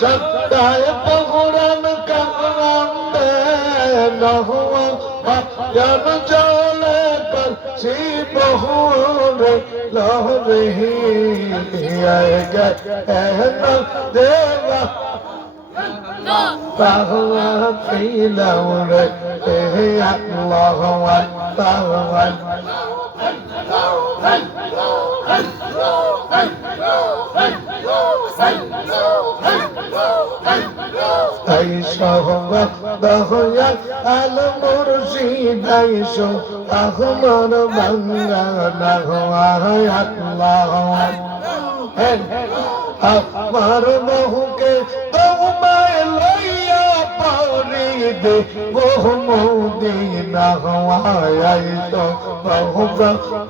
সদায় পহুরান কাম নহুয়া জন জলে করছি বহুরে লহরি আয়েগা এহন দেবা তাহওয়া পিলাউরে হে আল্লাহু আকবার দহয়া আল মুর্শিদ আইসো আহমর বাংলা নাহওয়ায় আল্লাহ আমার বহুকে তোমায় লইয়া পারি দে বহু মদিনা হওয়ায় আইসো বহু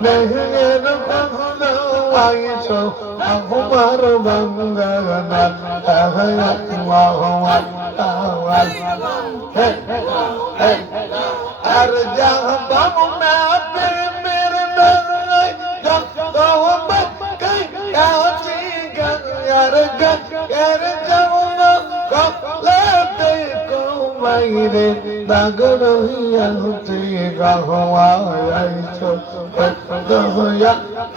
নেহের বাংলা আইসো আহমর বাংলা নাহওয়ায় আর যাবো না প্রেমের নয় কাছি গার গার যাবো না কলাতে কমাইরে দাগর হইয়া হতে গাহওয়ায় আইছো দহয়া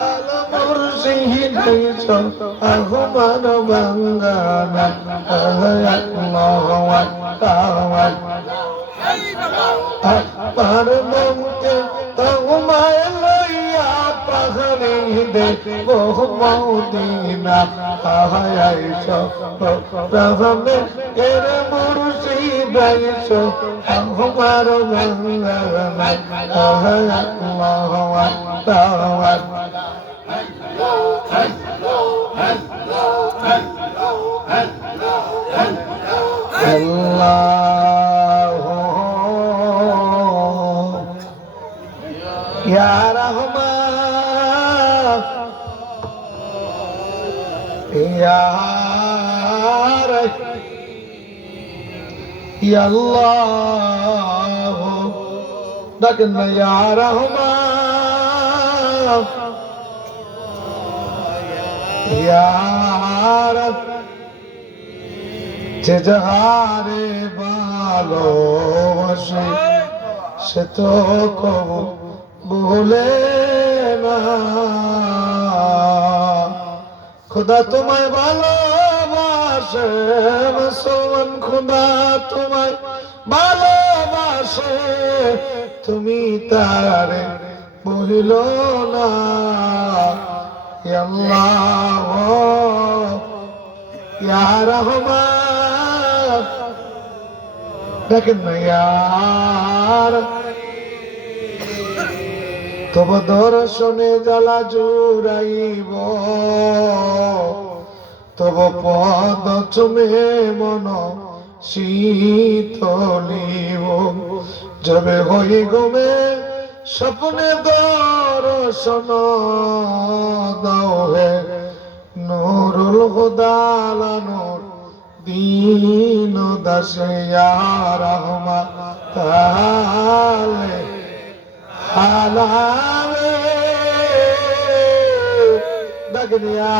আল মুর্শিদ আইছো আহমান বাঙ্গানা আল্লাহু আকবার আমার মনকে তোমায় লইয়া পাহাড়ে দে বহু মদিনা আইসো রহমে এর মুর্শিদ আইসো আমার বাংলা আল্লাহু আকবার Ya Rahman Ya Rahim Ya Allah Dakna Ya Rahman Ya Rahim যে যাহারে ভালোবাসে সে তো কবু ভুলে না খোদা তোমায় ভালোবাসে মুসলমান খোদা তোমায় ভালোবাসে তুমি তারে বলিল না আল্লাহ ইয়া রহমান দেখেন না ইয়ার তব দর্শনে জ্বালা জুড়াইব তব পদ চুমে মন শীতলিব যবে হই গমে স্বপ্নে দর্শন দাও হে নুরুল হুদালা নূর দীন দাসে ইয়া রহমান তালে হালালে দাগনিয়া